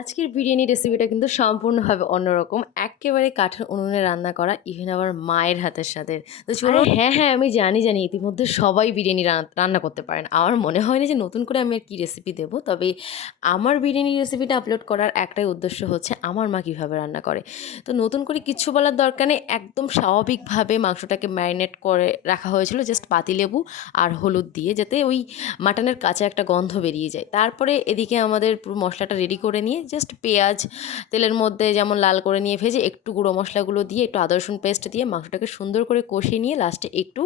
আজকের বিরিয়ানি রেসিপিটা কিন্তু সম্পূর্ণভাবে অন্যরকম। এক্কেবারে কাঠের উনুনে রান্না করা, ইভেন আমার মায়ের হাতের স্বাদের। তো চলুন হ্যাঁ, আমি জানি ইতিমধ্যে সবাই বিরিয়ানি রান্না করতে পারেন। আমার মনে হয় না যে নতুন করে আমি আর কি রেসিপি দেব। তবে আমার বিরিয়ানি রেসিপিটা আপলোড করার একটাই উদ্দেশ্য হচ্ছে আমার মা কীভাবে রান্না করে। তো নতুন করে কিচ্ছু বলার দরকার নেই। একদম স্বাভাবিকভাবে মাংসটাকে ম্যারিনেট করে রাখা হয়েছিল জাস্ট পাতিলেবু আর হলুদ দিয়ে, যাতে ওই মাটনের কাঁচা একটা গন্ধ বেরিয়ে যায়। তারপরে এদিকে আমাদের পুরো মশলাটা রেডি করে নিয়ে জাস্ট পেঁয়াজ তেলের মধ্যে যেমন লাল করে নিয়ে ভেজে একটু গুঁড়ো মশলাগুলো দিয়ে একটু আদা রসুন পেস্ট দিয়ে মাংসটাকে সুন্দর করে কষিয়ে নিয়ে লাস্টে একটু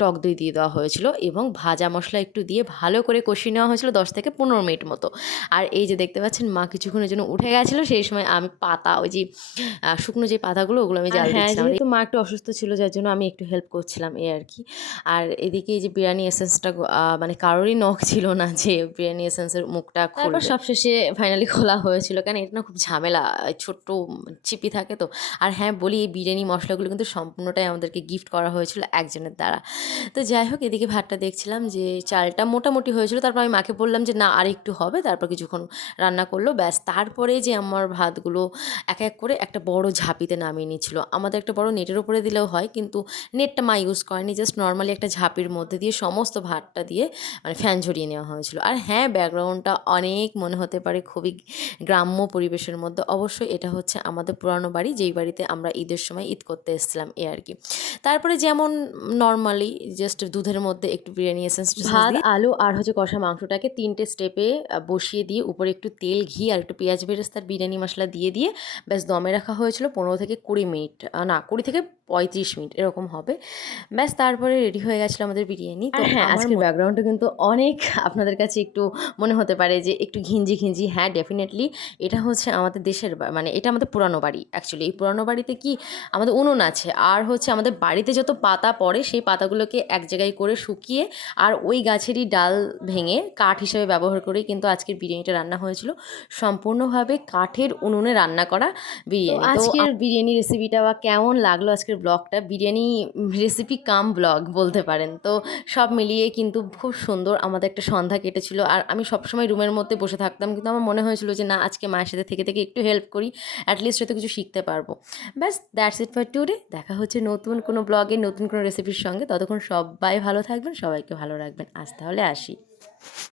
টক দই দিয়ে দেওয়া হয়েছিল এবং ভাজা মশলা একটু দিয়ে ভালো করে কষিয়ে নেওয়া হয়েছিল 10 থেকে 15 মিনিট মতো। আর এই যে দেখতে পাচ্ছেন মা কিছুক্ষণের জন্য উঠে গেছিলো, সেই সময় আমি পাতা ওই যে শুকনো যে পাতাগুলো ওগুলো আমি জাল দিচ্ছিলাম। যেহেতু মা একটু অসুস্থ ছিল যার জন্য আমি একটু হেল্প করছিলাম এই আর কি। আর এদিকে এই যে বিরিয়ানি এসেন্সটা মানে কারোরই নখ ছিল না যে বিরিয়ানি এসেন্সের মুখটা খুলবে। তারপর সবশেষে ফাইনালি খোলা হয়েছিল, কারণ এটা না খুব ঝামেলা, ছোট্ট চিপি থাকে তো। আর হ্যাঁ বলি, এই বিরিয়ানি মশলাগুলো কিন্তু সম্পূর্ণটাই আমাদেরকে গিফট করা হয়েছিল একজনের দ্বারা। তো যাই হোক, এদিকে ভাতটা দেখছিলাম যে চালটা মোটামুটি হয়েছিল, তারপর আমি মাকে বললাম যে না আর একটু হবে, তারপর কিছুক্ষণ রান্না করলো ব্যাস। তারপরে যে আমার ভাতগুলো এক এক করে একটা বড় ঝাঁপিতে নামিয়ে নিচ্ছিল। আমাদের একটা বড় নেটের ওপরে দিলেও হয়, কিন্তু নেটটা মা ইউজ করেনি, জাস্ট নর্মালি একটা ঝাঁপির মধ্যে দিয়ে সমস্ত ভাতটা দিয়ে মানে ফ্যান ঝরিয়ে নেওয়া হয়েছিল। আর হ্যাঁ, ব্যাকগ্রাউন্ডটা অনেক মনে হতে পারে খুবই গ্রাম্য পরিবেশের মধ্যে, অবশ্যই এটা হচ্ছে আমাদের পুরানো বাড়ি, যেই বাড়িতে আমরা ঈদের সময় ঈদ করতে এসেছিলাম এই আর কি। তারপরে যেমন নর্মালি জাস্ট দুধের মধ্যে একটু বিরিয়ানি এসেন্স ভাত, আলু আর হচ্ছে কষা মাংসটাকে 3টে স্টেপে বসিয়ে দিয়ে উপরে একটু তেল, ঘি আর একটু পেঁয়াজ বেরেস্তার বিরিয়ানি মশলা দিয়ে ব্যাস দমে রাখা হয়েছিল 15 থেকে 20 মিনিট, না 20 থেকে 35 মিনিট এরকম হবে। ব্যাস তারপরে রেডি হয়ে গেছিলো আমাদের বিরিয়ানি। তো হ্যাঁ, আজকের ব্যাকগ্রাউন্ডটা কিন্তু অনেক আপনাদের কাছে একটু মনে হতে পারে যে একটু ঘিঞ্জি। হ্যাঁ, ডেফিনেটলি এটা হচ্ছে আমাদের দেশের মানে এটা আমাদের পুরানো বাড়ি। অ্যাকচুয়ালি এই পুরানো বাড়িতে কি আমাদের উনুন আছে, আর হচ্ছে আমাদের বাড়িতে যত পাতা পড়ে সেই পাতাগুলোকে এক জায়গায় করে শুকিয়ে আর ওই গাছেরই ডাল ভেঙে কাঠ হিসেবে ব্যবহার করেই কিন্তু আজকের বিরিয়ানিটা রান্না হয়েছিল, সম্পূর্ণভাবে কাঠের উনুনে রান্না করা বিরিয়ানি। তো আজকের বিরিয়ানি রেসিপিটা বা কেমন লাগলো আজকের ব্লগটা, বিরিয়ানি রেসিপি কাম ব্লগ বলতে পারেন। তো সব মিলিয়ে কিন্তু খুব সুন্দর আমাদের একটা সন্ধ্যা কেটেছিল। আর আমি সবসময় রুমের মধ্যে বসে থাকতাম, কিন্তু আমার মনে হয়েছিল যে না, আজকে মায়ের সাথে থেকে একটু হেল্প করি, অ্যাটলিস্ট হয়তো কিছু শিখতে পারবো। ব্যাস, দ্যাটস ইট ফর টুডে। দেখা হচ্ছে নতুন কোনো ব্লগে নতুন কোনো রেসিপির সঙ্গে। ততক্ষণ সবাই ভালো থাকবেন, সবাইকে ভালো রাখবেন। আজ তাহলে আসি।